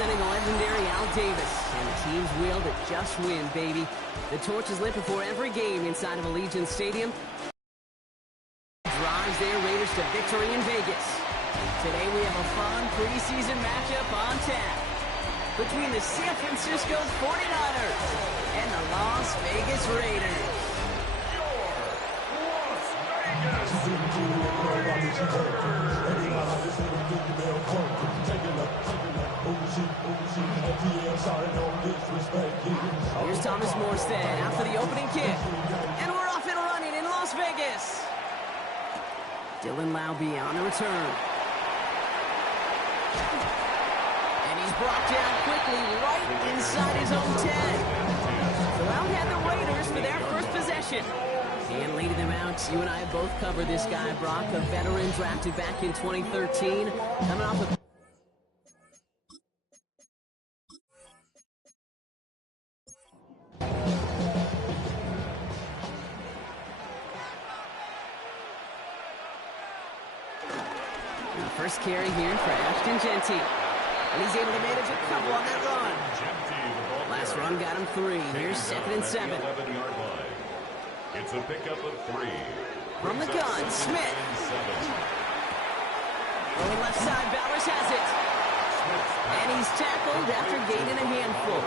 representing the legendary Al Davis. And the team's will to just win, baby. The torch is lit before every game inside of Allegiant Stadium. Drives their Raiders to victory in Vegas. Today we have a fun preseason matchup on tap between the San Francisco 49ers and the Las Vegas Raiders. Here's Thomas Morstead out for the opening kick. And we're off and running in Las Vegas. Dylan Laube on the return. And he's brought down quickly right inside his own 10. So out had the Raiders for their first possession. And leading them out, you and I have both covered this guy, Brock, a veteran drafted back in 2013. Coming off of... First carry here for Ashton Jeanty. And he's able to manage a couple on that run. Last run got him 3. Here's 2nd and 7. It's a pickup of 3. From the gun, Smith. Going left side, Bowers has it. And he's tackled after gaining a handful.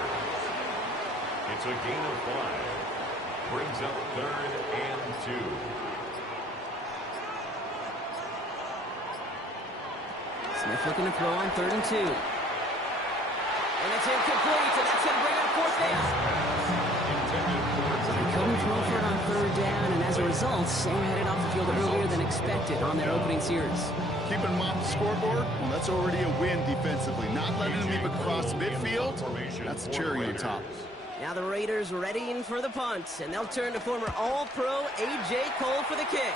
It's a gain of 5. Brings up 3rd and 2. Smith looking to throw on 3rd and 2. And it's incomplete, and that's going to bring up 4th down. So they couldn't throw for it on 3rd down, and as a result, Sam headed off the field earlier than expected on their opening series. Keeping them off the scoreboard, well, that's already a win defensively. Not letting them leave across midfield, that's the cherry on top. Now the Raiders readying for the punt, and they'll turn to former All-Pro A.J. Cole for the kick.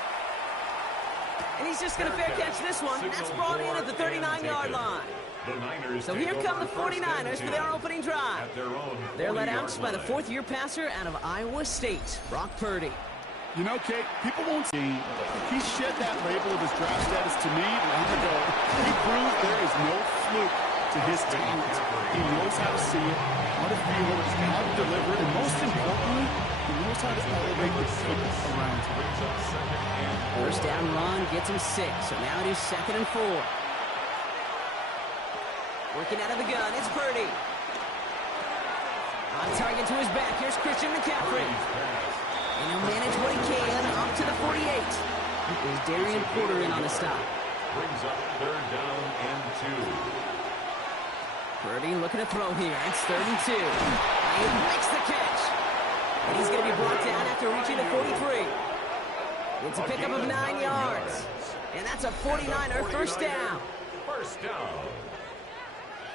And he's just going to fair catch this one. That's brought in at the 39-yard line. So here come the 49ers for their opening drive. They're led out by the 4th-year passer out of Iowa State, Brock Purdy. You know, Kate, people won't see. He shed that label of his draft status to me long ago. He proved there is no fluke to his talent. He knows how to see it, how to feel it, how to deliver it, and most importantly, he knows how to elevate the people around him. First down run gets him 6, so now it is 2nd and 4. Working out of the gun, it's Purdy. On target to his back, here's Christian McCaffrey. And he'll manage what he can up to the 48. There's Darian Porter in on the stop. Brings up 3rd down and 2. Purdy looking to throw here. It's 3rd and 2. And he makes the catch. And he's going to be brought down after reaching the 43. It's a pickup of 9 yards. And that's a 49er first down. First down.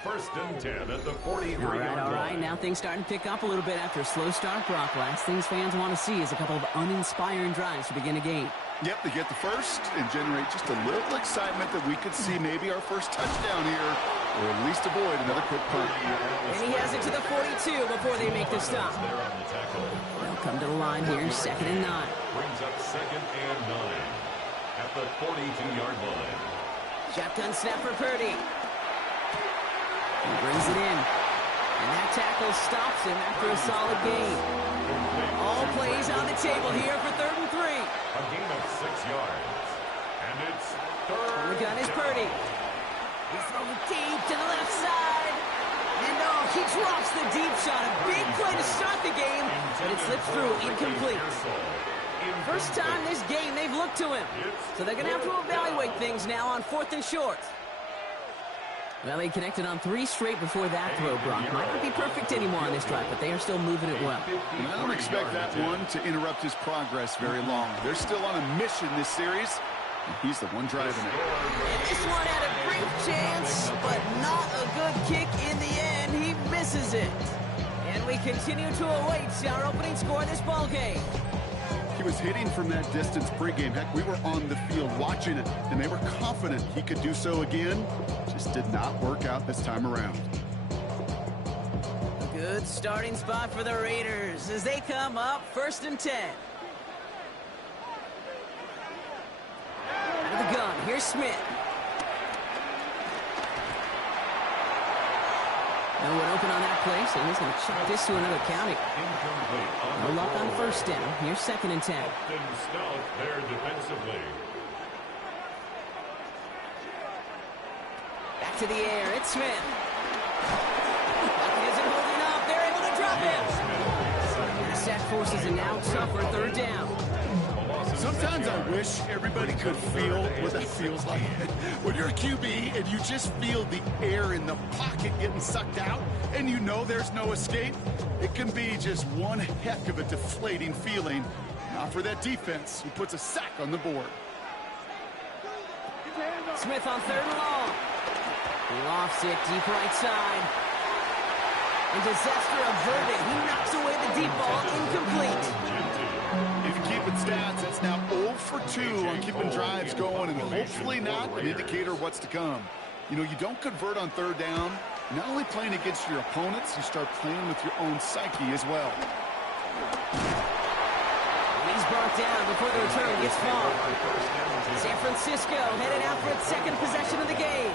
1st and 10 at the 43-yard line. All right. Now things starting to pick up a little bit after a slow start, Brock. Last things fans want to see is a couple of uninspiring drives to begin a game. Yep, they get the first and generate just a little excitement that we could see maybe our first touchdown here, or at least avoid another quick punt. And he has it to the 42 before they make the stop. They'll come to the line here, 2nd and 9. Brings up 2nd and 9 at the 42-yard line. Shotgun snap for Purdy. He brings it in. And that tackle stops him after a solid gain. All plays on the table here for 3rd and 3. A gain of 6 yards. And it's 3rd. On the gun is Purdy. He's throwing deep to the left side. And he drops the deep shot. A big play to start the game, but it slips through incomplete. First time this game they've looked to him. So they're going to have to evaluate things now on 4th and short. Well, they connected on 3 straight before that throw, Brock. Might not be perfect anymore on this drive, but they are still moving it well. And I don't expect that one to interrupt his progress very long. They're still on a mission this series, and he's the one driving it. And this one had a brief chance, but not a good kick in the end. He misses it. And we continue to await our opening score of this ballgame. He was hitting from that distance pregame. Heck, we were on the field watching it, and they were confident he could do so again. Just did not work out this time around. A good starting spot for the Raiders as they come up 1st and 10. Out of the gun, here's Smith. No one open on that play, so he's going to chuck this to another county. No luck on first down. Here's 2nd and 10. Stout there defensively. Back to the air. It's Smith. Bucket isn't holding up. They're able to drop him. The sack forces a now tougher 3rd down. Sometimes I wish everybody could feel what that feels like. When you're a QB and you just feel the air in the pocket getting sucked out and you know there's no escape, it can be just one heck of a deflating feeling. Not for that defense who puts a sack on the board. Smith on 3rd and long. He lofts it deep right side. And disaster averted. He knocks away the deep ball. Incomplete. If you keep it stats, it's now 0 for 2 on keeping drives going, and hopefully not an indicator of what's to come. You know, you don't convert on 3rd down. Not only playing against your opponents, you start playing with your own psyche as well. And he's brought down before the return gets far. San Francisco headed out for its 2nd possession of the game.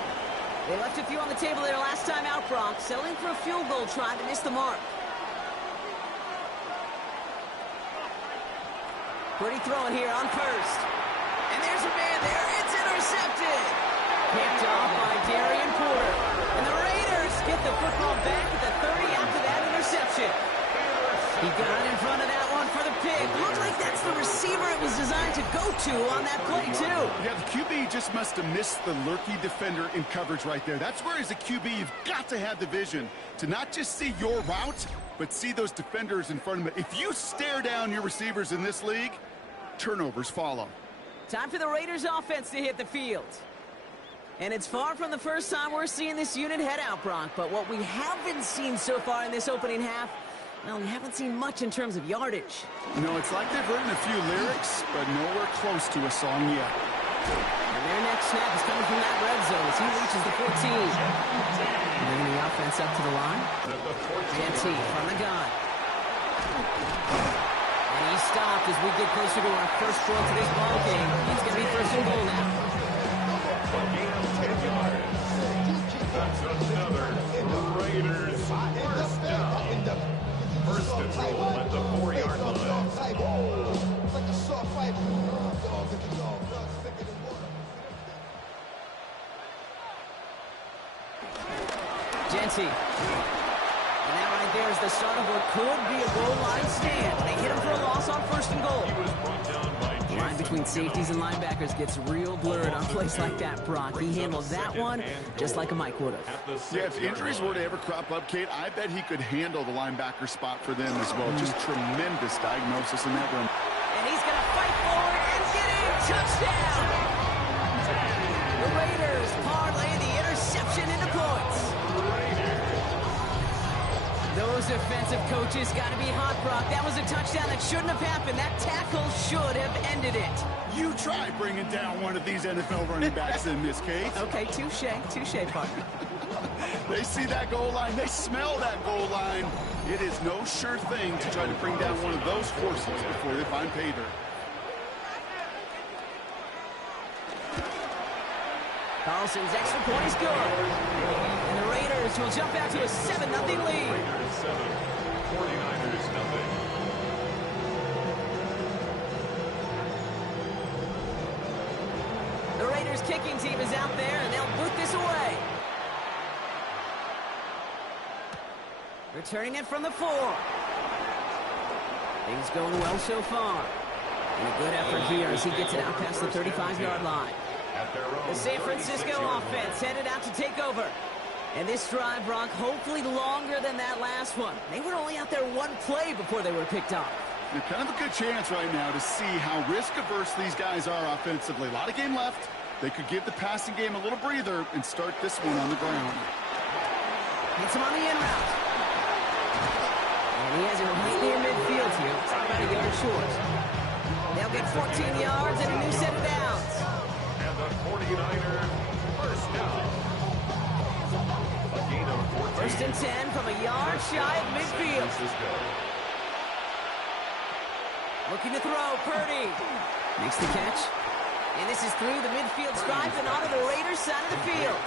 They left a few on the table their last time out, Brock, settling for a field goal try to miss the mark. Pretty throwing here on 1st. And there's a man there. It's intercepted. Picked off by Darian Porter. And the Raiders get the football back at the 30 after that interception. He got in front of that one for the pick. Looks like that's the receiver it was designed to go to on that play, too. Yeah, the QB just must have missed the lurky defender in coverage right there. That's where, as a QB, you've got to have the vision to not just see your route, but see those defenders in front of it. If you stare down your receivers in this league, turnovers follow. Time for the Raiders offense to hit the field. And it's far from the first time we're seeing this unit head out, Brock. But what we haven't seen so far in this opening half, well, we haven't seen much in terms of yardage. You know, it's like they've written a few lyrics, but nowhere close to a song yet. And their next snap is coming from that red zone as he reaches the 14. Bringing the offense up to the line. Genty from the gun. And he's stopped as we get closer to our first point to this ball game. It's going to be 1st and goal now. Gain of 10 yards. That's another Raiders 1st down. 1st and goal at the 4-yard line. Genty. And that right there is the start of what could be a goal line stand. They hit him for a loss on 1st and goal. He was brought down by The line between safeties and linebackers gets real blurred on plays like that, Brock. He handled that one just like a Mike would have. Yeah, if injuries were to ever crop up, Kate, I bet he could handle the linebacker spot for them as well. Just tremendous diagnosis in that room. And he's going to fight forward and get in. Touchdown! The Raiders parlay the interception into points. Those defensive coaches got to be hot, Brock. That was a touchdown that shouldn't have happened. That tackle should have ended it. You try bringing down one of these NFL running backs in this case. Okay, touche, partner. They see that goal line. They smell that goal line. It is no sure thing to try to bring down one of those horses before they find pay dirt. Carlson's extra point is good. And the Raiders will jump out to a 7-0 lead. Raiders 7, 49ers nothing. The Raiders kicking team is out there, and they'll boot this away. Returning it from the 4. Things going well so far. And a good effort here as he gets it out past the 35-yard line. The San Francisco offense headed out to take over. And this drive, Brock, hopefully longer than that last one. They were only out there one play before they were picked off. Kind of a good chance right now to see how risk-averse these guys are offensively. A lot of game left. They could give the passing game a little breather and start this one on the ground. Hits him on the in route. And he has it right near midfield here. It's about a yard short. They'll get 14 yards and a new set of downs. And the 49er first down. A gain of 14. 1st and 10 from a yard shy of midfield. Looking to throw, Purdy. Makes the catch. And this is through the midfield stripe and onto the Raiders side of the field.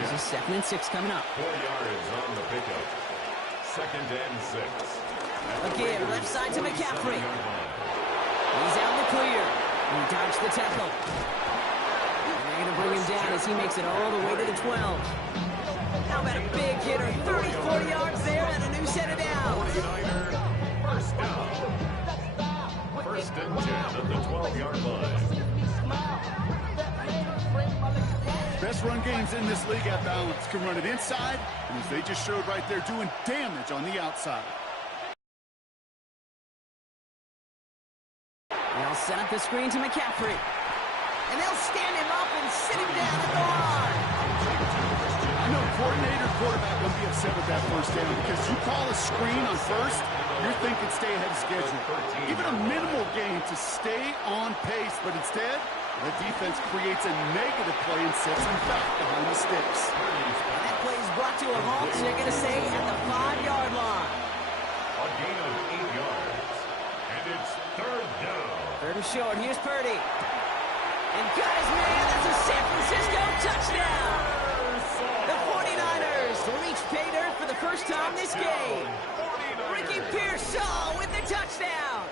This is 2nd and 6 coming up. 4 yards on the pickup. 2nd and 6. Again, left side to McCaffrey. He's out in the clear. He dodged the tackle. And they're going to bring him down as he makes it all the way to the 12. How about a big hitter? 30, 40 yards there and a new set of downs. First down. 1st and 10 at the 12-yard line. Best run games in this league at balance can run it inside, and as they just showed right there, doing damage on the outside. They'll set up the screen to McCaffrey. And they'll stand him up and sit him down at the line. I know coordinator, quarterback will be upset with that first down because you call a screen on first, you're thinking stay ahead of schedule. Even a minimal gain to stay on pace, but instead, the defense creates a negative play and sets him back behind the sticks. That play is brought to a halt, so they're going to say at the 5-yard line. A gain of 8 yards. And it's 3rd down. 3rd and short. Here's Purdy. And got his man. That's a San Francisco touchdown. The 49ers reach pay dirt for the first time this game. Ricky Pearsall with the touchdown.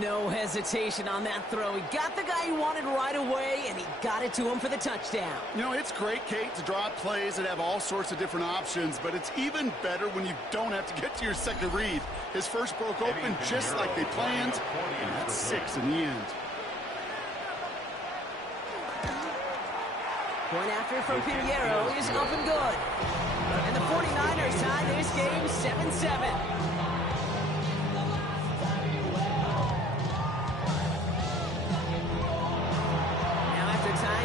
No hesitation on that throw. He got the guy he wanted right away, and he got it to him for the touchdown. You know, it's great, Kate, to draw up plays that have all sorts of different options, but it's even better when you don't have to get to your second read. His first broke open just like they planned, and that's 6 in the end. Point after from Pinheiro is up and good. And the 49ers tie this game 7-7.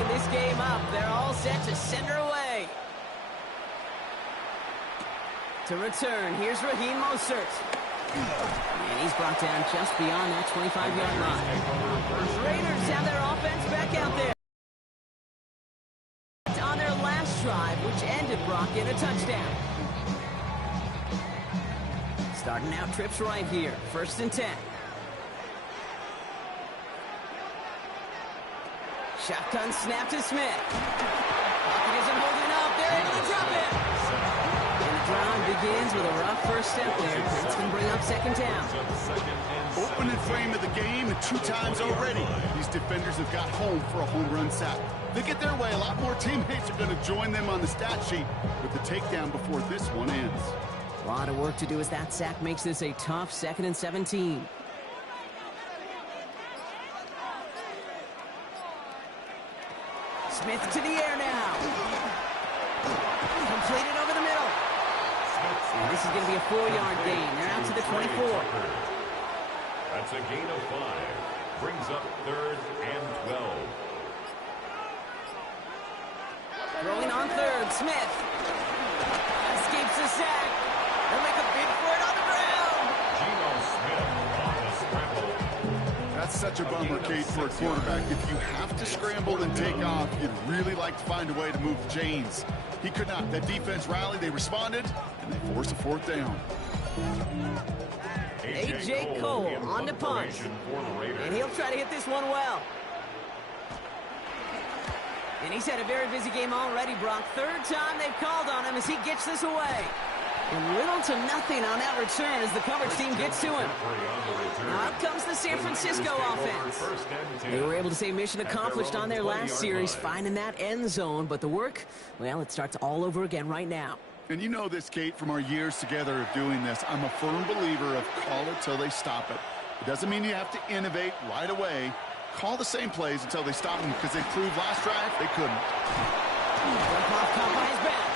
This game up, they're all set to send her away. To return, here's Raheem Mostert. And he's brought down just beyond that 25-yard line. Raiders have their offense back out there. On their last drive, which ended Brock in a touchdown. Starting out trips right here, 1st and 10. Shotgun snap to Smith. Pocket isn't holding up. They're able to drop it. And the drive begins with a rough first step there. It's going to bring up 2nd down. Opening frame of the game, and 2 times already. These defenders have got home for a home run sack. They get their way, a lot more teammates are going to join them on the stat sheet with the takedown before this one ends. A lot of work to do as that sack makes this a tough 2nd and 17. Smith to the air now. Completed over the middle. And this is going to be a 4-yard gain. They're out to the 24. That's a gain of 5. Brings up 3rd and 12. Throwing on 3rd, Smith. Escapes the sack. They'll make a bid for it on the ground. Geno Smith on the scramble. That's such a bummer, Kate, for a quarterback. If you have to scramble and take off, you'd really like to find a way to move the chains. He could not. That defense rallied, they responded, and they forced a 4th down. A.J. Cole on the punt. And he'll try to hit this one well. And he's had a very busy game already, Brock. 3rd time they've called on him as he gets this away. And little to nothing on that return as the coverage team gets to him. Now out comes the San Francisco offense. They were able to say mission accomplished on their last series, finding that end zone. But the work, well, it starts all over again right now. And you know this, Kate, from our years together of doing this. I'm a firm believer of call it till they stop it. It doesn't mean you have to innovate right away. Call the same plays until they stop them because they proved last drive they couldn't. Caught by his back.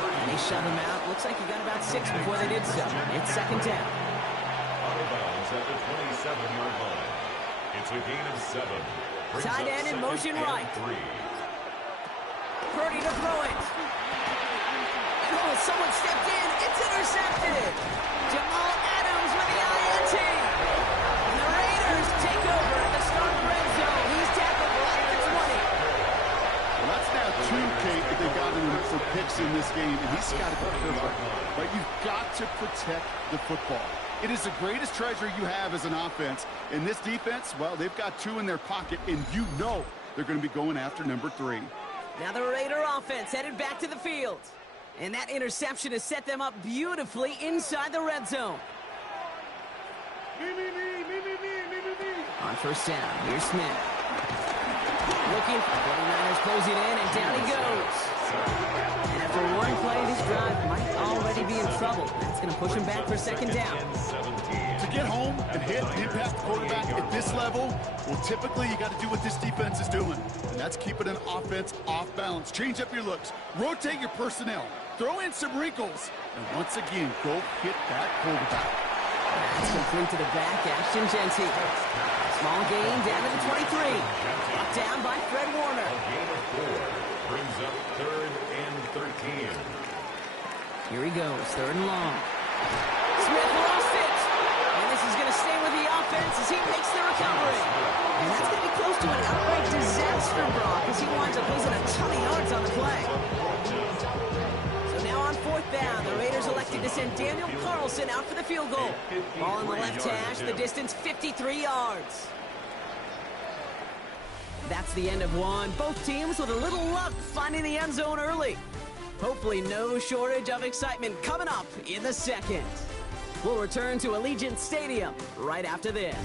And they shut him out. Looks like he got about 6 before they did so. It's 2nd down. Out of bounds at the 27-yard line. It's a gain of 7. Tight end in motion right. 3. Purdy to throw it. Oh, someone stepped in. It's intercepted. Jamal Adams with the INT. And the Raiders take over at the start of the red zone. He's tackled right at the 20. Well, that's now 2, Kate, that they got him for picks in this game, and he's got to be perfect. But you've got to protect the football. It is the greatest treasure you have as an offense. In this defense, well, they've got 2 in their pocket, and you know they're going to be going after number 3. Now the Raider offense headed back to the field. And that interception has set them up beautifully inside the red zone. On first down, here's Smith. Looking for 49ers closing in, and down he goes. And after one play, this drive might already be in trouble. That's going to push him back for second down. To get home and hit and impact the quarterback at this level, well, typically you got to do what this defense is doing, and that's keeping an offense off balance. Change up your looks, rotate your personnel, throw in some wrinkles, and once again, go hit that quarterback. That's complete to the back, Ashton Genty. Small gain down to the 23. Brought down by Fred Warner. A gain of 4 brings up 3rd and 13. Here he goes, 3rd and long. Smith lost it. And this is going to stay with the offense as he makes the recovery. And that's going to be close to an outright disaster, Brock, as he winds up losing a ton of yards on the play. So now on 4th down, the Raiders elected to send Daniel Carlson out for the field goal. Ball in the left hash, the distance 53 yards. That's the end of one. Both teams with a little luck finding the end zone early. Hopefully no shortage of excitement coming up in the second. We'll return to Allegiant Stadium right after this.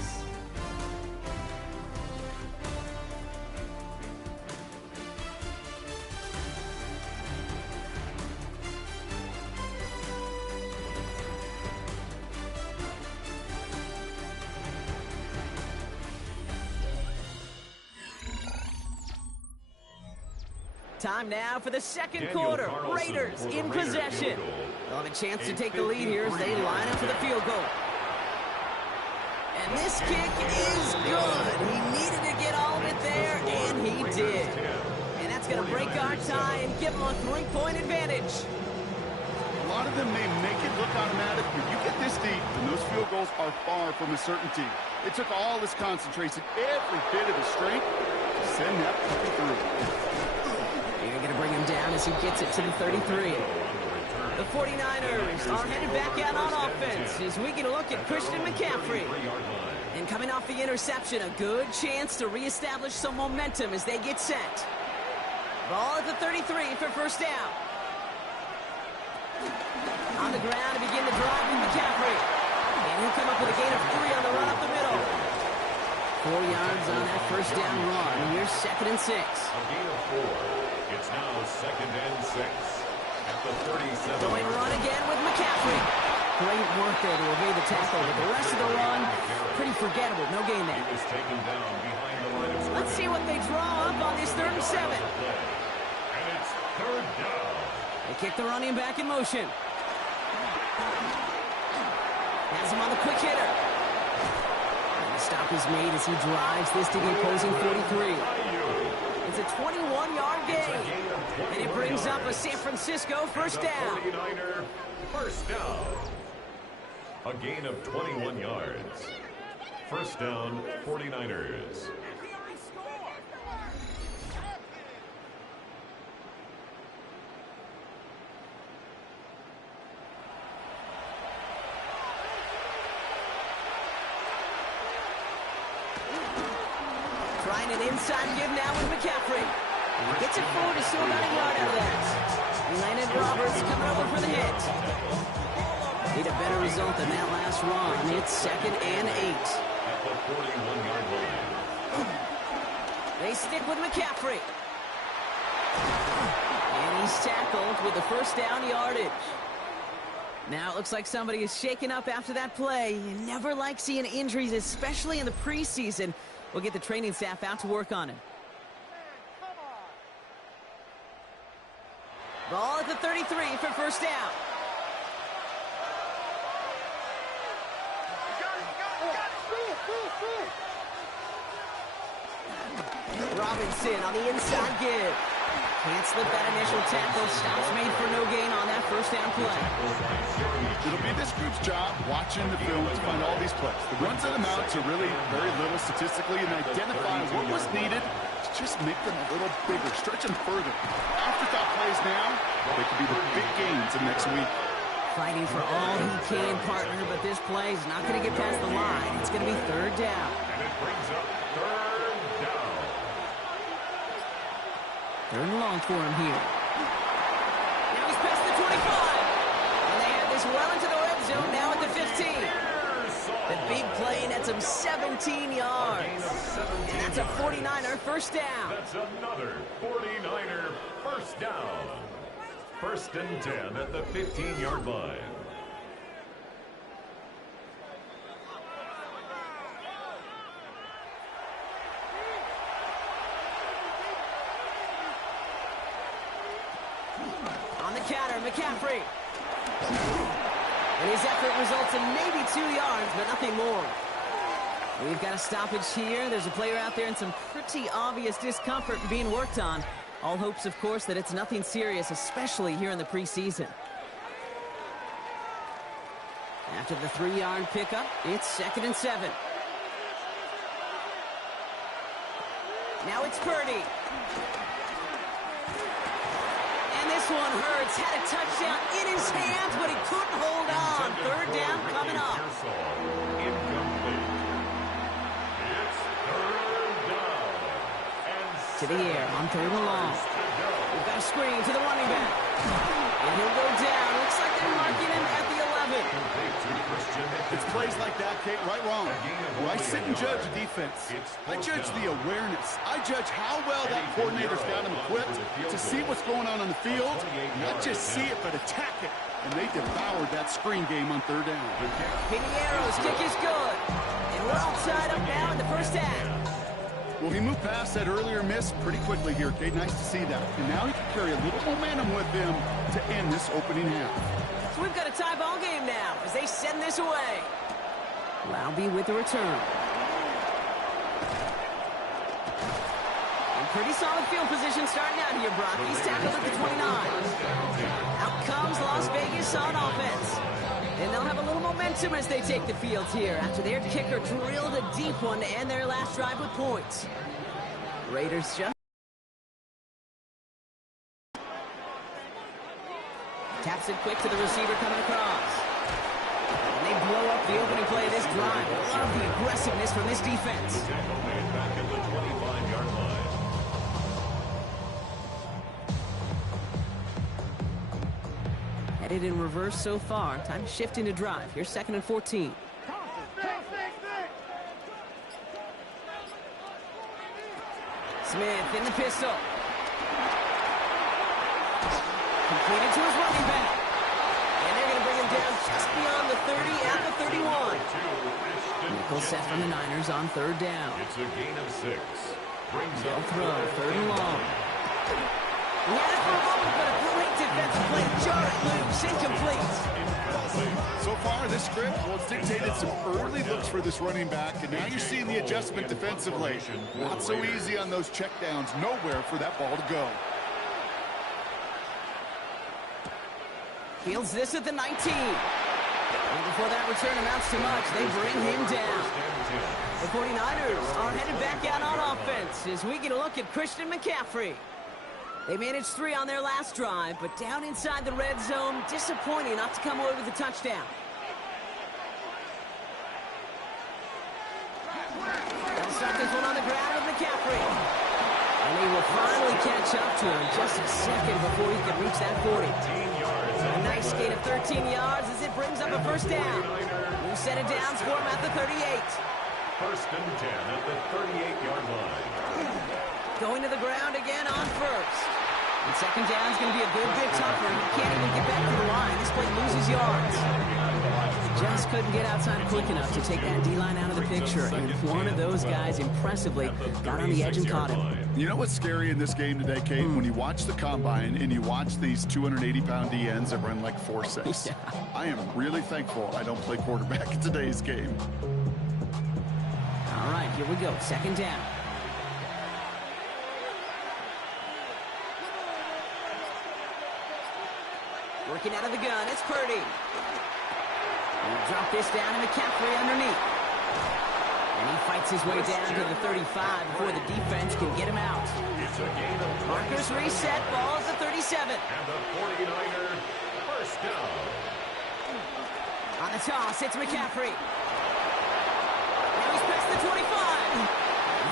Time now for the second quarter. Raiders in possession. They'll have a chance to take the lead here as they line up for the field goal. And this kick is good. He needed to get all of it there, and he did. And that's going to break our tie and give them a 3-point advantage. A lot of them may make it look automatic, but you get this deep, and those field goals are far from a certainty. It took all his concentration, every bit of his strength, to send that puppy through. You're going to bring him down as he gets it to the 33. The 49ers are headed back out on offense as we get a look at Christian McCaffrey. And coming off the interception, a good chance to reestablish some momentum as they get set. Ball at the 33 for first down. On the ground to begin the drive with McCaffrey. And he'll come up with a gain of 3 on the run up the middle. 4 yards on that first down run. And here's 2nd and 6. A gain of 4. It's now 2nd and 6 at the 37. Going run again with McCaffrey. Great work there to evade the tackle, but the rest of the run, pretty forgettable. No gain there. He was taken down behind the line of scrimmage. Let's see what they draw up on this 3rd and 7. And it's 3rd down. They kick the running back in motion. Has him on the quick hitter. And the stop is made as he drives this to the opposing 43. It's a 21-yard gain. And it brings up a San Francisco first down. 49er first down. A gain of 21 yards. First down, 49ers. Trying an inside give now with McCaffrey. Gets it forward to still about a yard out of that. Landon Roberts coming over for the hit. Need a better result than that last run. It's 2nd and 8. At the 41-yard line. They stick with McCaffrey. And he's tackled with the first down yardage. Now it looks like somebody is shaken up after that play. You never like seeing injuries, especially in the preseason. We'll get the training staff out to work on it. Ball at the 33 for first down. Robinson on the inside give. Can't slip that initial tackle. Stops made for no gain on that first down play. It'll be this group's job watching the film to find all these plays. The runs that amount to really very little statistically and identify what was needed to just make them a little bigger, stretch them further. Afterthought plays now, they could be the big gains in next week. Fighting for all he can, partner, but this play is not going to get past the line. It's going to be third down. And it brings up third down. Third and long for him here. Now he's past the 25. And they have this well into the red zone now at the 15. The big play nets him 17 yards. And that's a 49er first down. That's another 49er first down. First and 10 at the 15-yard line. On the counter, McCaffrey. And his effort results in maybe 2 yards, but nothing more. We've got a stoppage here. There's a player out there in some pretty obvious discomfort being worked on. All hopes, of course, that it's nothing serious, especially here in the preseason. After the 3-yard pickup, it's 2nd and 7. Now it's Purdy. And this one hurts. Had a touchdown in his hands, but he couldn't hold on. Third down coming up. To the air on third and long. We've got a screen to the running back. And he'll go down. Looks like they're marking him at the 11. It's plays like that, Kate, right wrong. Well, I sit and judge a defense. I judge the awareness. I judge how well that coordinator's got him equipped to see what's going on the field. Not just see it, but attack it. And they devoured that screen game on third down. Piniero's kick is good. And we're all tied up now in the first half. Well, he moved past that earlier miss pretty quickly here, Kate. Nice to see that. And now he can carry a little momentum with him to end this opening half. So we've got a tie ball game now as they send this away. Laube with the return. And pretty solid field position starting out here, Brock. He's tackled at the 29. Out comes Las Vegas on offense. And they'll have a little momentum as they take the field here after their kicker drilled a deep one to end their last drive with points. Raiders just taps it quick to the receiver coming across. And they blow up the opening play of this drive. Love the aggressiveness from this defense. Back at the 25-yard line. Headed in reverse so far. Time to shift into drive. Here's 2nd and 14. Smith in the pistol. Completed to his running back. And they're going to bring him down just beyond the 30 at the 31. Nickel set from the Niners on third down. It's a gain of 6. They'll throw third and long. He had it for a moment, but a great defensive play. Jar it loose, incomplete. So far, this script, well, it's dictated some early looks for this running back, and now you're seeing the adjustment defensively. Not so easy on those checkdowns. Nowhere for that ball to go. Fields this at the 19. And before that return amounts to much, they bring him down. The 49ers are headed back out on offense as we get a look at Christian McCaffrey. They managed 3 on their last drive, but down inside the red zone, disappointing not to come away with a touchdown. They'll start this one on the ground with McCaffrey. And they will finally catch up to him just a second before he can reach that 40. A nice gain of 13 yards as it brings up a first down. New set of downs for him at the 38. First and 10 at the 38-yard line. Going to the ground again on first. And second down is going to be a good bit tougher. He can't even get back to the line. This play loses yards. Just couldn't get outside quick enough to take that D-line out of the picture. And one of those guys impressively got on the edge and caught him. You know what's scary in this game today, Kate? When you watch the combine and you watch these 280-pound DNs that run like 4.6. Yeah. I am really thankful I don't play quarterback in today's game. All right, here we go. Second down. Working out of the gun, it's Purdy. He'll drop this down to McCaffrey underneath. And he fights his way down to the 35 before the defense can get him out. Markers reset, ball is the 37. And the 49er first down. On the toss, it's McCaffrey. Now he's past the 25.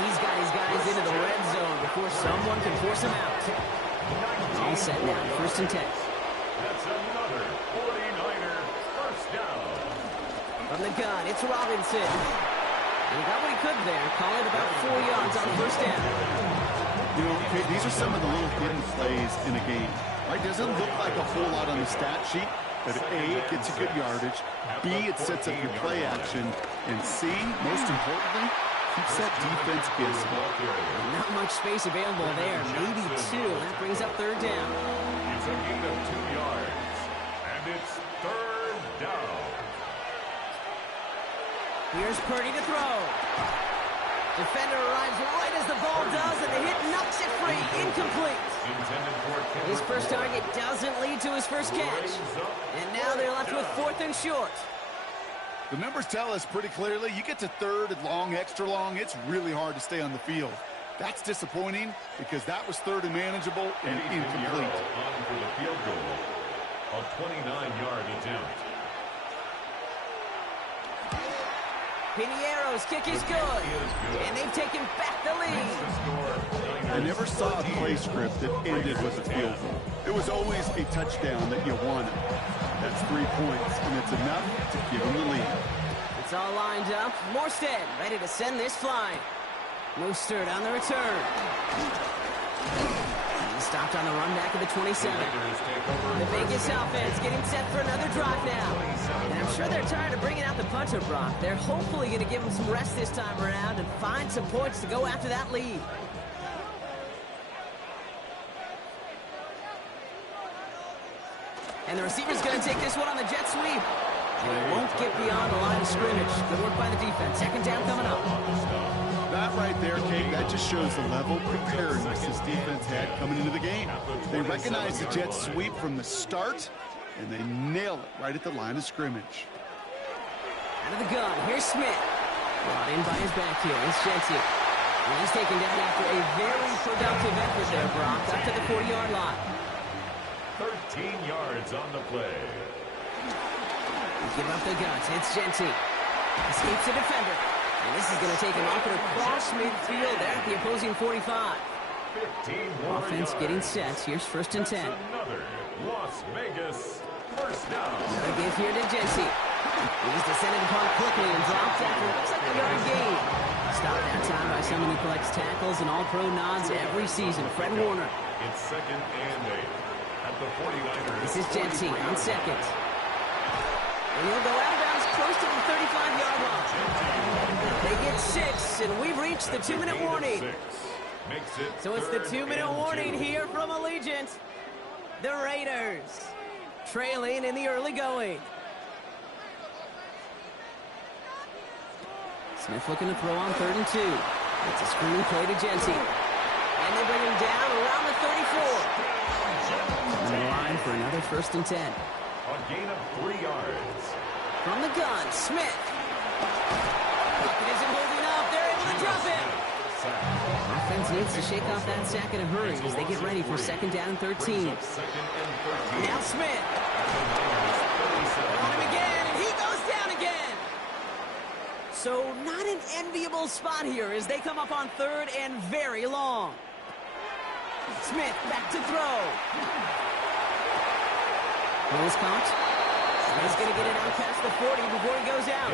He's got his guys into the red zone before someone can force him out. All set now, 1st and 10. That's another 49er first down. From the gun, it's Robinson. And he got what he could there. Call it about 4 yards on 1st down. You know, okay, these are some of the little hidden plays in a game. Right? Doesn't look like a whole lot on the stat sheet, but A, it gets you good yardage. B, it sets up your play action. And C, most importantly, keeps that defense busy. Not much space available there. Maybe 2. That brings up 3rd down. It's a gain of 2 yards. And it's 3rd down. Here's Purdy to throw. Defender arrives right as the ball does, and the hit knocks it free. Incomplete. His first target doesn't lead to his first catch. And now they're left with 4th and short. The numbers tell us pretty clearly, you get to 3rd and long, extra long, it's really hard to stay on the field. That's disappointing because that was 3rd and manageable and incomplete. On for the field goal. A 29-yard attempt. Piniero's kick is good. And they've taken back the lead. I never saw a play script that ended with a field goal. It was always a touchdown that you wanted. That's 3 points, and it's enough to give them the lead. It's all lined up. Morstead ready to send this flying. Mostert on the return. He stopped on the run back of the 27. The Vegas offense getting set for another drive now. And I'm sure they're tired of bringing out the punter, Brock. They're hopefully going to give them some rest this time around and find some points to go after that lead. And the receiver's going to take this one on the jet sweep. And he won't get beyond the line of scrimmage. Good work by the defense. 2nd down coming up. That right there, Kate, that just shows the level of preparedness this defense had coming into the game. They recognized the jet sweep from the start, and they nail it right at the line of scrimmage. Out of the gun, here's Smith. Brought in by his back here. It's Jensen. And he's taken down after a very productive effort there, Brock, up to the 40-yard line. 13 yards on the play. Give up the guts. It's Jensen. Escapes the defender. And this is going to take him off and across midfield there at the opposing 45. 15 Offense getting set. Here's 1st and 10. Another Las Vegas first down. Another give here to Jensen. He's descended upon quickly and dropped after it looks like a yard gain. Stopped that time by someone who collects tackles and all-pro nods every season. Fred Warner. It's 2nd and 8 at the 49ers. This is Jensen on 2nd. And he'll go out of bounds close to the 35-yard line. They get 6, and we've reached the 2-minute warning. So it's the 2-minute warning here from Allegiant. The Raiders trailing in the early going. Smith looking to throw on 3rd and 2. It's a screen play to Jensen. And they bring him down around the 34. On the line for another 1st and 10. A gain of 3 yards. From the gun, Smith. Pocket isn't holding up. They're able to drop it. Offense needs to shake off that sack in a hurry as they get ready for 2nd down and 13. Now Smith. On him again, and he goes down again. So not an enviable spot here as they come up on 3rd and very long. Smith back to throw. Ball's caught. He's going to get it out past the 40 before he goes out.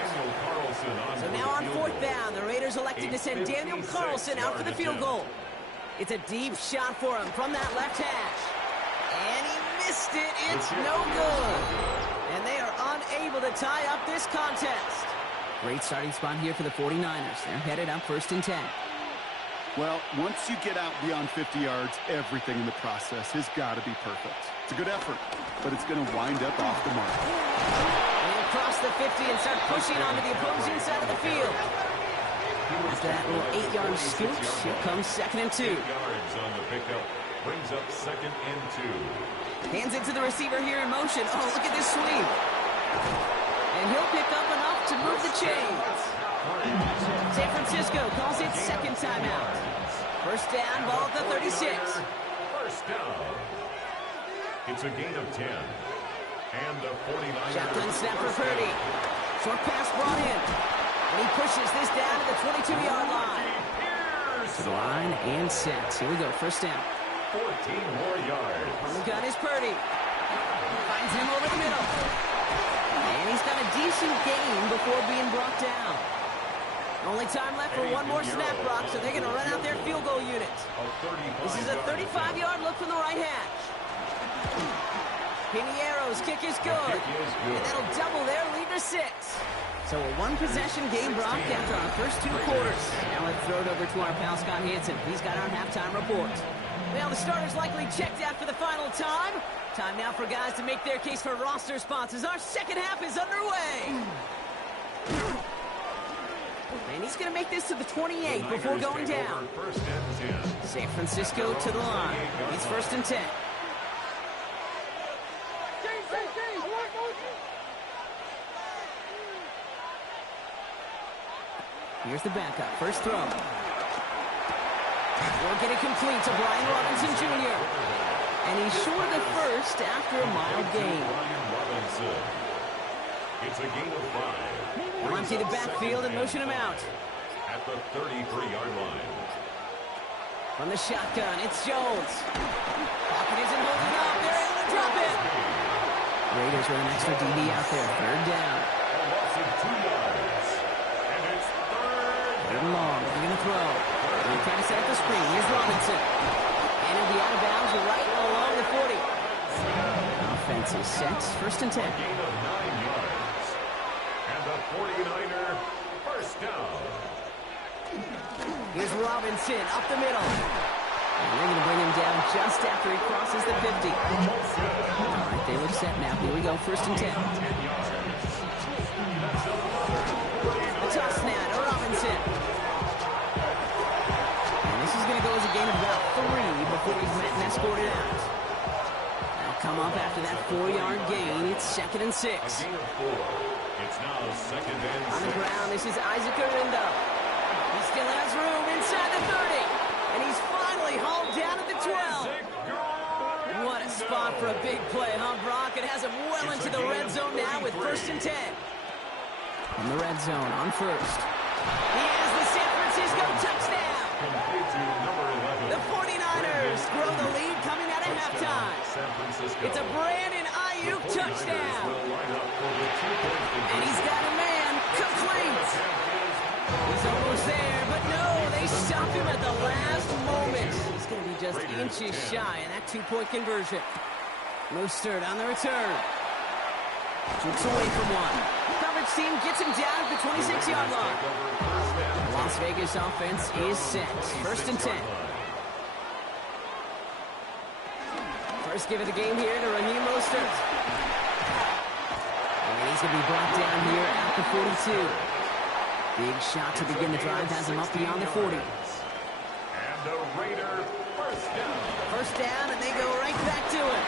So now on 4th down, the Raiders elected to send Daniel Carlson out for the field goal. It's a deep shot for him from that left hash. And he missed it. It's no good. And they are unable to tie up this contest. Great starting spot here for the 49ers. They're headed up 1st and 10. Well, once you get out beyond 50 yards, everything in the process has got to be perfect. It's a good effort, but it's going to wind up off the mark. And across the 50 and start pushing onto the opposing side of the field. After that little 8-yard scoop, here comes 2nd and 2. 8 yards on the pickup. Brings up 2nd and 2. Hands it to the receiver here in motion. Oh, look at this sweep. And he'll pick up enough to move the chains. San Francisco calls it 2nd timeout. 1st down, ball at the 36. 1st down. It's a gain of 10. And the 49ers. Shotgun snap for Purdy. Short pass brought in. And he pushes this down to the 22-yard line. To the line and set. Here we go, first down. 14 more yards. On the gun is Purdy. Finds him over the middle. And he's got a decent gain before being brought down. Only time left for one more snap, Brock, so they're going to run out their field goal unit. This is a 35-yard look from the right hash. Piniero's kick is good. And that'll double their lead to 6. So a one-possession game, Brock, after our first 2 quarters. Now let's throw it over to our pal Scott Hansen. He's got our halftime report. Well, the starters likely checked out for the final time. Time now for guys to make their case for roster spots as our second half is underway. And he's going to make this to the 28 before going down. San Francisco to the line. He's first and 10. Here's the backup. First throw. Will get it complete to Brian Robinson Jr. And he's short of first after a mild gain. It's a gain of 5. We'll empty the backfield and motion him out. At the 33-yard line. From the shotgun, it's Jones. Pocket isn't holding up. They're able to drop it. Raiders with an extra DB out there. Third down. A loss of 2 yards. And it's third and long. They're going to throw. They're trying to set up the screen. Here's Robinson. And he'll be out of bounds right along the 40. Offense is set. First and 10. gain of 9 yards. And the 49er first down. Here's Robinson up the middle. And they're going to bring him down just after he crosses the 50. All right, they look set now. Here we go. First and 10. The toss now to Robinson. And this is going to go as a gain of about 3 before he's met and escorted out. Now come up after that 4-yard gain. It's second and 6. A gain of 4. It's now second and 6. On the ground, this is Isaac Arindo. He still has room inside the 30. And he's finally hauled down at the 12. What a spot for a big play, huh, Brock? It has him well into the red zone now with first and 10. In the red zone on first. He has the San Francisco touchdown. The 49ers grow the lead coming out of halftime. It's a Brandon Ayuk touchdown. And he's got a man complete. He's almost there, but no, they stop him at the last moment. He's going to be just inches shy in that 2-point conversion. Mostert on the return. Jukes away from one. Coverage team gets him down at the 26-yard line. The Las Vegas offense is set. First and 10. First give of the game here to Raheem Mostert. And he's going to be brought down here at the 42. Big shot to begin the drive has him up beyond the 40. And the Raider first down. First down, and they go right back to it.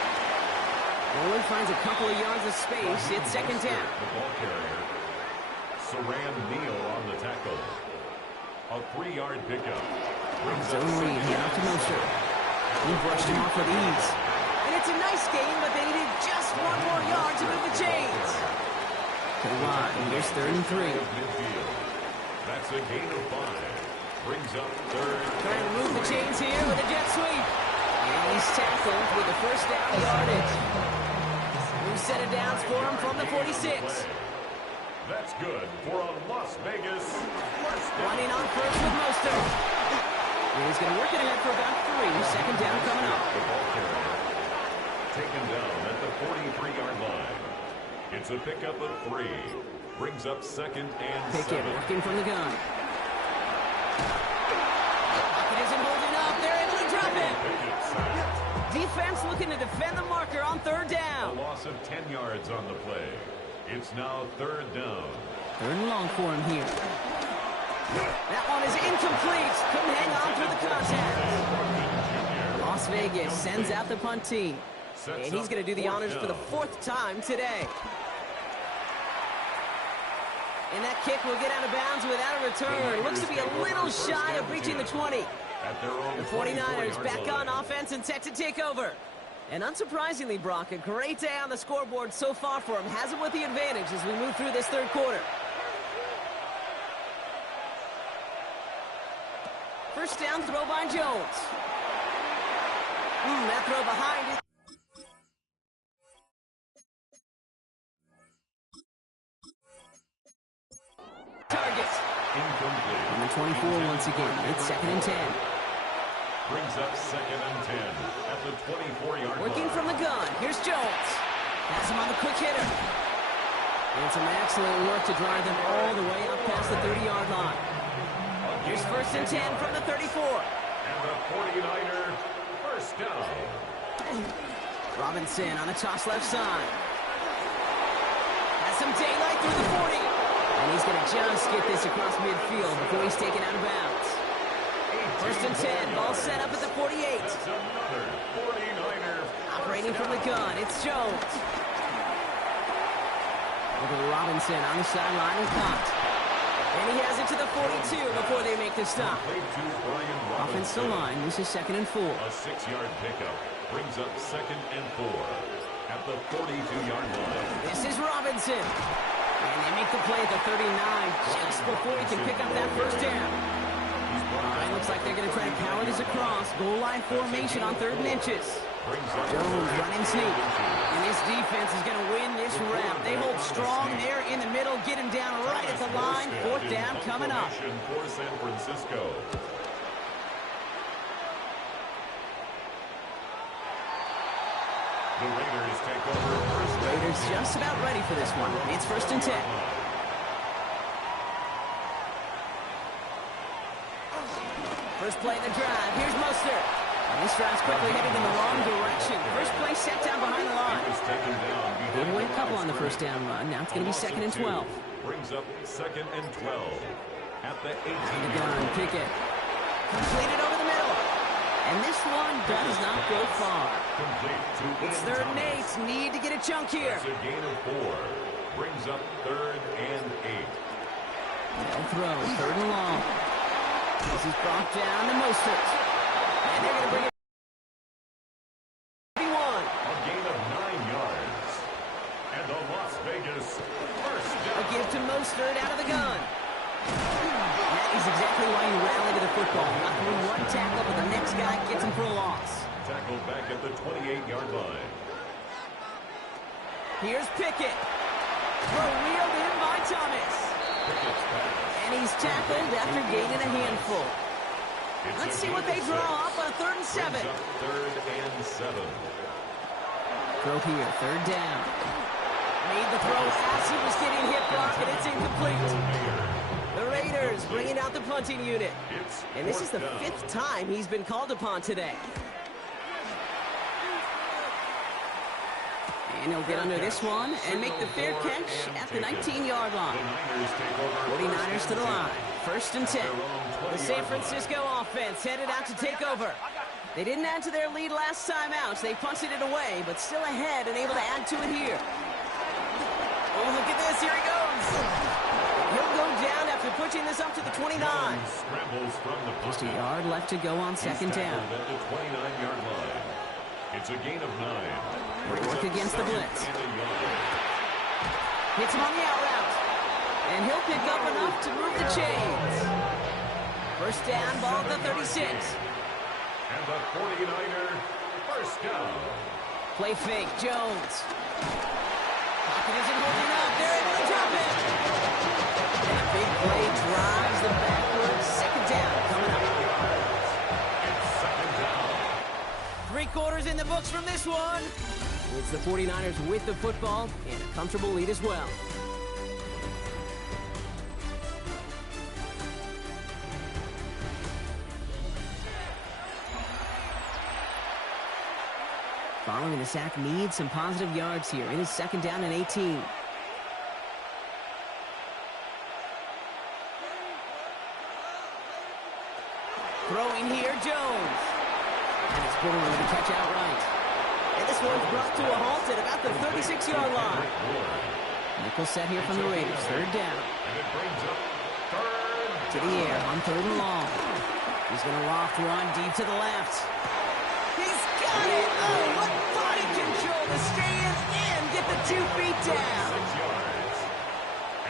Nolan finds a couple of yards of space. It's second down. The ball carrier. Saran Neal on the tackle. A 3-yard pickup. Zone read here out to Mostert. He brushed him off with ease. And it's a nice game, but they needed just 1 more yard to move the chains. To the line. Here's third and 3. That's a gain of 5. Brings up third. Trying to move the chains here with a jet sweep. And he's tackled with a first down yardage. New set of downs for him from the 46. That's good for a Las Vegas first down. Running on first with Mostert. And he's going to work it ahead for about 3. Second down coming up. The ball carrier taken down at the 43-yard line. It's a pickup of 3. Brings up second and Pickett 7. working from the gun. It isn't holding up. They're able to drop it. Defense looking to defend the marker on third A down. loss of 10 yards on the play. It's now third down. Third and long for him here. That one is incomplete. Couldn't hang on through the contact. Las Vegas sends out the punt team. And he's going to do the honors for the 4th time today. And that kick will get out of bounds without a return. Looks to be a little shy of reaching the 20. The 49ers back on offense and set to take over. And unsurprisingly, Brock, a great day on the scoreboard so far for him. Has him with the advantage as we move through this third quarter. First down throw by Jones. That throw behind it. Target. Incomplete. On the 24 once again. It's 2nd and 10. Brings up 2nd and 10 at the 24-yard line. Working from the gun. Here's Jones. Has him on the quick hitter. And some excellent work to drive them all the way up past the 30-yard line. Here's 1st and 10 from the 34. And the 49er first down. Robinson on the toss left side. Has some daylight through the 40. And he's going to just get this across midfield before he's taken out of bounds. 1st and 10, ball set up at the 48. That's another 49er. Operating from the gun, it's Jones. Over to Robinson on the sideline and caught. And he has it to the 42 before they make the stop. Offensive line, this is 2nd and 4. A 6-yard pickup brings up 2nd and 4 at the 42-yard line. This is Robinson. And they make the play at the 39 just before he can pick up that first down. All right, looks like they're going to try to power this across. Goal line formation on 3rd and inches. Jones running sneak. And this defense is going to win this round. They hold strong there in the middle, get him down right at the line. 4th down coming up. For San Francisco. The Raiders take over first. Raiders just about ready for this one. It's 1st and 10. First play of the drive. Here's Mostert. And this drive's quickly headed in the wrong direction. First play set down behind the line. Gave away a couple on the first down run. Now it's going to be 2nd and 12. Brings up 2nd and 12 at the 18. The gun, Pickett. Completed over the middle. And this one does not go far. It's 3rd and 8. Need to get a chunk here. It's a gain of 4. Brings up 3rd and 8. No throw. 3rd and long. This is brought down to Mostert. And they're going to bring it. 31. A gain of 9 yards. And the Las Vegas first down. A give to Mostert out of the gun. That is exactly why you rally to the football. Not through one tackle, but the next guy gets him for a loss. Tackled back at the 28-yard line. Here's Pickett. Throw wheeled in by Thomas. And he's tackled after gaining a handful. Let's see what they draw up on 3rd and 7. 3rd and 7. Throw here, 3rd down. Made the throw as he was getting hit, Brock, and it's incomplete. The Raiders bringing out the punting unit. And this is the 5th time he's been called upon today. And he'll get under this one and make the fair catch at the 19-yard line. 49ers to the line. 1st and 10. The San Francisco offense headed out to take over. They didn't add to their lead last time out. They punted it away, but still ahead and able to add to it here. Oh, look at this. Here he goes. He'll go down after pushing this up to the 29. Just a yard left to go on 2nd down. At the 29-yard line. It's a gain of 9. Work against the blitz. Hits him on the out route. And he'll pick up enough to move the chains. First down, ball at the 36. And the 49er first down. Play fake, Jones. Pocket isn't holding up. They're able to drop it. And a big play drives them backwards. 2nd down coming up. It's 2nd down. 3 quarters in the books from this one. It's the 49ers with the football and a comfortable lead as well. Following the sack needs some positive yards here. It is 2nd down and 18. Throwing here, Jones. And it's Bourne with a catch outright. And this one's brought to a halt at about the 36-yard line. Nickel set here from the Raiders. 3rd down. And it brings up 3rd to the air on 3rd and long. He's going to loft run deep to the left. He's got it! Oh, what body control to stay in and get the 2 feet down. 6 yards.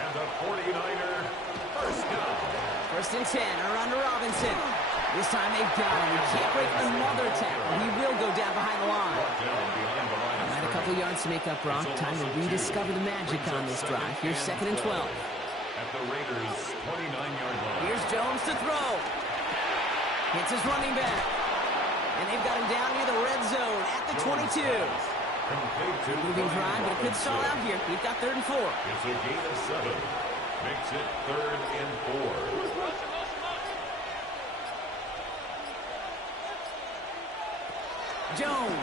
And the 49er first down. First and 10, around to Robinson. This time they've got him. He can't break another tackle. He will go down behind the line. Got a couple yards to make up, Brock. Time to rediscover the magic on this drive. Here's 2nd and 12. At the Raiders' 29-yard line. Here's Jones to throw. Hits his running back. And they've got him down near the red zone at the 22. Moving drive, but it could stall out here. We've got 3rd and 4. It's a gain of 7. Makes it 3rd and 4. Jones.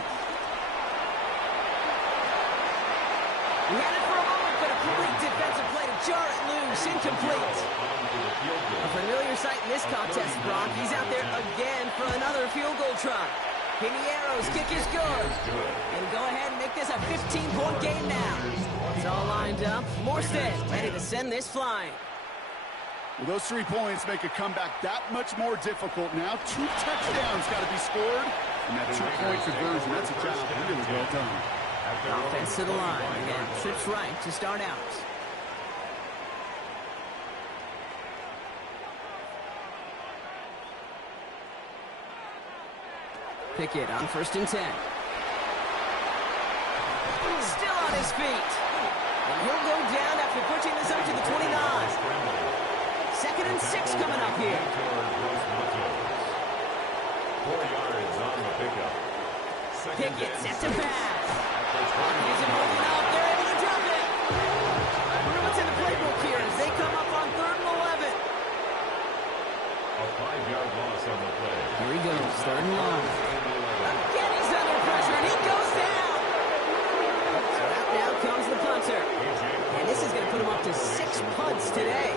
He had it for a moment, but a great defensive play to jar it loose. Incomplete. A familiar sight in this contest, Brock. He's out there again for another field goal try. Piniero's kick is good. And go ahead and make this a 15-point game now. It's all lined up. Morstead ready to send this flying. Well, those 3 points make a comeback that much more difficult now. 2 touchdowns got to be scored. And that 2-point conversion, that's a job really well done. Offense to the line. Again, trips right to start out. Pickett on 1st and 10. Still on his feet. And he'll go down after pushing this up to the 29. 2nd and 6 coming up here. 4 yards on the pickup. Pickett set to pass. He's holding up. They're able to drop it. What's in the playbook here as they come up on 3rd and 11. A 5-yard loss on the play. Here he goes, 3rd and long. Again, he's under pressure, and he goes down. So out now comes the punter. And this is going to put him up to 6 punts today.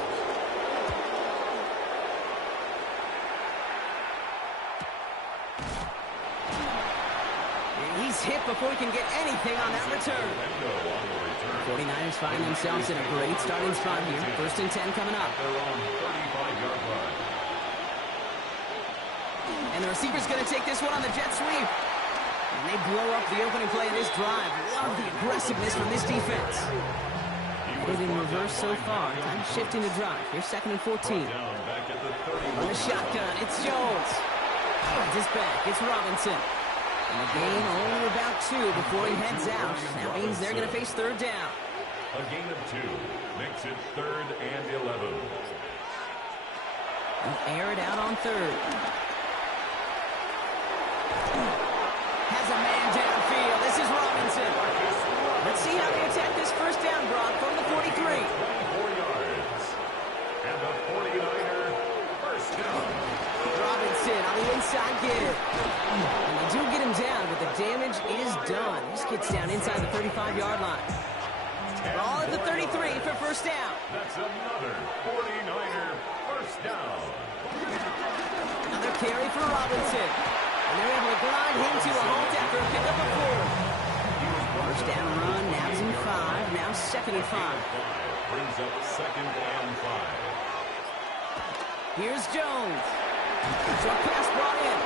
And he's hit before he can get anything on that return. 49ers find themselves in a great starting spot here. 1st and 10 coming up. And the receiver's going to take this one on the jet sweep. And they blow up the opening play of this drive. Love the aggressiveness from this defense. Headed in reverse so far. Time shifting to drive. Here's 2nd and 14. On the shotgun, it's Jones. Finds his back. It's Robinson. And the gain only about 2 before he heads out. That means they're going to face 3rd down. A gain of 2 makes it 3rd and 11. And air it out on 3rd. Has a man downfield. This is Robinson. Let's see how they attack this 1st down, Brock, from the 43. 24 yards. And the 49er first down. Robinson on the inside give. And they do get him down, but the damage is done. This gets down inside the 35-yard line. Ball at the 33 for 1st down. That's another 49er first down. Another carry for Robinson. And they're able to grind him to a halt after a pickup of 4. 1st down run, now he's in 5. Now 2nd and 5. Brings up 2nd and 5. Here's Jones. Short pass brought in.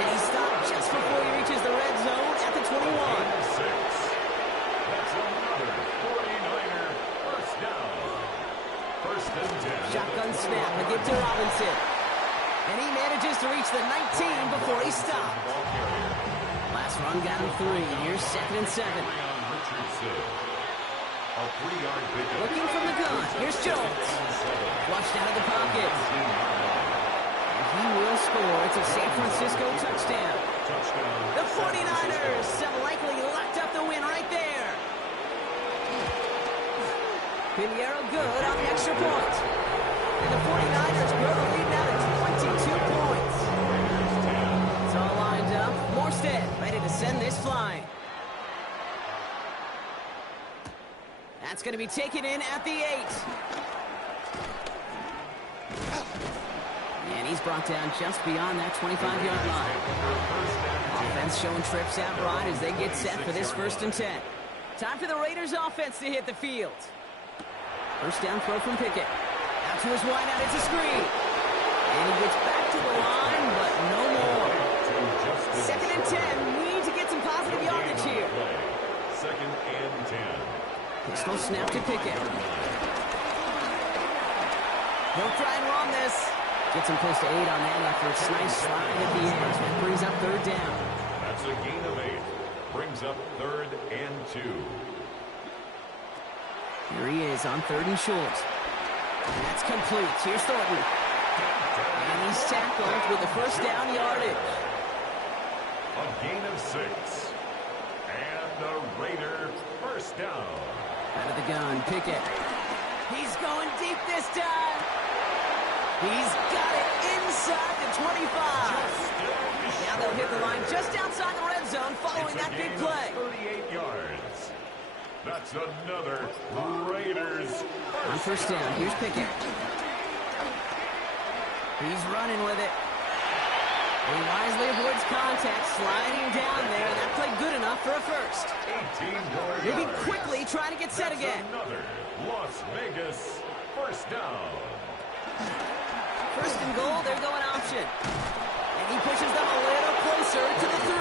And he stopped just before he reaches the red zone at the 21. 6. That's another 49er first down. 1st and 10. Shotgun snap, the give to Robinson. And he manages to reach the 19 before he stopped. Last run got him 3. Here's 2nd and 7. A 3-yard pickup. Looking from the gun. Here's Jones. Flushed out of the pocket. And he will score. It's a San Francisco touchdown. The 49ers have likely locked up the win right there. Piniero good on the extra point. And the 49ers grow the lead now to 22 points. It's all lined up. Morstead ready to send this flying. That's going to be taken in at the 8. And he's brought down just beyond that 25-yard line. Offense showing trips out right as they get set for this 1st and 10. Time for the Raiders offense to hit the field. 1st down throw from Pickett. Out to his wideout, it's a screen. And he gets back to the line, but no more. Second and 10. Need to get some positive yardage here. Second and 10. Pistol snap to Pickett. He'll try and run this. Gets him close to 8 on that effort. Nice slide at the edge. That brings up third down. That's a gain of 8. Brings up third and 2. Here he is on third and short. And that's complete. Here's Thornton. And he's tackled with the first down yardage. A gain of 6. And the Raider first down. Out of the gun, Pickett. He's going deep this time. He's got it inside the 25. Now they'll hit the line just outside the red zone following that big play. 38 yards. That's another Raiders. On first down, here's Pickett. He's running with it. He wisely avoids contact, sliding down there. That played good enough for a first. 18 yards. Moving quickly, trying to get set again. Another Las Vegas first down. First and goal, they're going option. And he pushes them a little closer to the 3.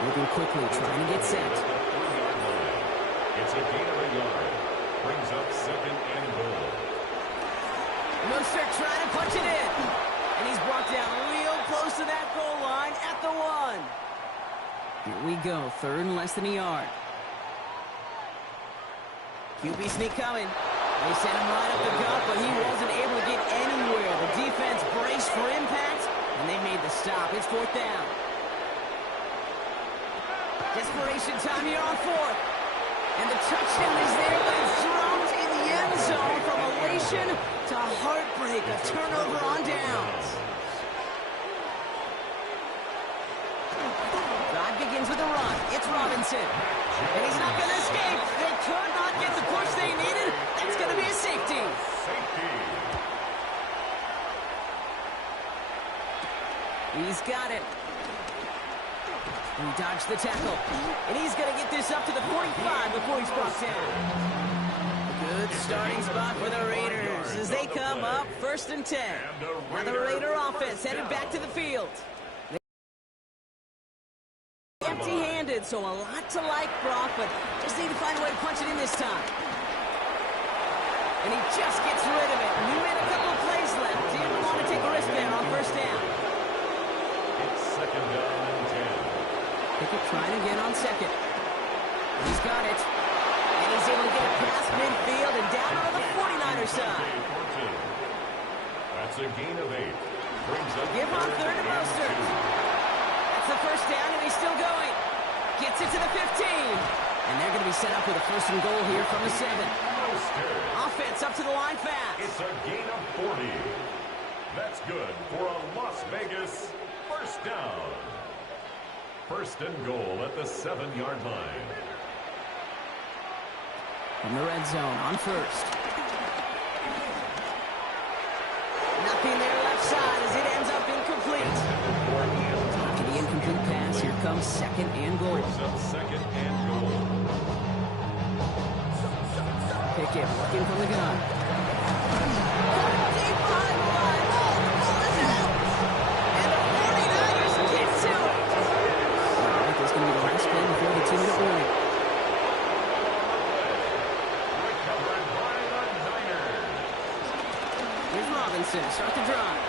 Moving quickly, trying to get set. It's a gain of a yard. Brings up second and goal. Moser trying to punch it in. And he's brought down real close to that goal line at the 1. Here we go, third and less than a yard. QB sneak coming. They sent him right up the gut, but he wasn't able to get anywhere. The defense braced for impact, and they made the stop. It's fourth down. Desperation time here on fourth. And the touchdown is there, but it's dropped in the end zone from elation to heartbreak. A turnover on downs. Drive begins with a run. It's Robinson. And he's not going to escape. They could not get the push they needed. That's going to be a safety. He's got it. He dodged the tackle. And he's going to get this up to the 45 before he's brought down. Good starting spot for the Raiders as they come up first and 10. Now the Raider offense headed back to the field. Empty-handed, so a lot to like, Brock, but just need to find a way to punch it in this time. And he just gets rid of it. And he made a couple of plays left. Didn't want to take a risk there on first down. It's second down and 10. Pickett trying again on second. He's got it. And he's able to get it past midfield and down on the 49er side. That's a gain of 8. Brings up Give on third to Mostert. That's the first down, and he's still going. Gets it to the 15. And they're going to be set up with a first and goal here from the 7. Offense up to the line fast. It's a gain of 40. That's good for a Las Vegas first down. First and goal at the 7-yard line. From the red zone on first. Nothing there left side as it ends up incomplete. To the incomplete pass, here comes second and goal. Brings up second and goal. Pickett looking from the gun. Deep behind the line. Oh, the ball is out. And the 49ers get to it. All right, that's going to be the last play before the 2-minute warning. Recovered by the Niners. Here's Robinson, start the drive.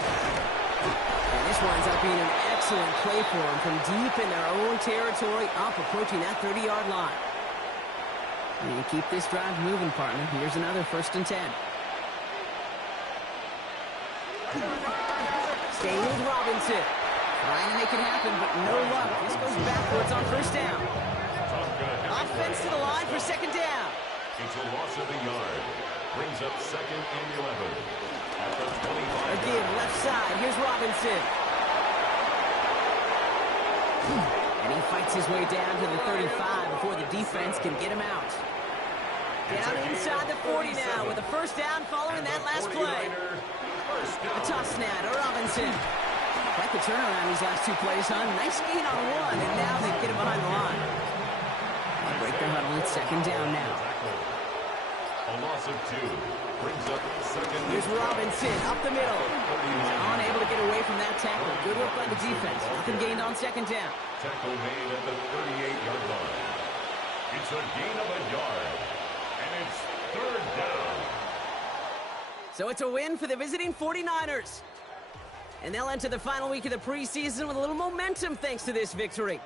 And this winds up being an excellent play for them from deep in their own territory, up approaching that 30-yard line. And you keep this drive moving, partner. Here's another first and 10. Staying with Robinson. Trying to make it happen, but no luck. This goes backwards on first down. Offense to the line for second down. It's a loss of a yard. Brings up second and 11. At the 25. Again, left side. Here's Robinson. And he fights his way down to the 35 before the defense can get him out. Down inside the 40 now with a first down following that last play. A toss snap to Robinson. Quite the turnaround these last two plays, huh? Nice gain on one, and now they get him behind the line. They'll break their huddle. It's second down now. A loss of 2. Brings up second. Here's Robinson up the middle. He's unable to get away from that tackle. Good work by the defense. Nothing gained on second down. Tackle made at the 38-yard line. It's a gain of a yard. And it's third down. So it's a win for the visiting 49ers. And they'll enter the final week of the preseason with a little momentum thanks to this victory.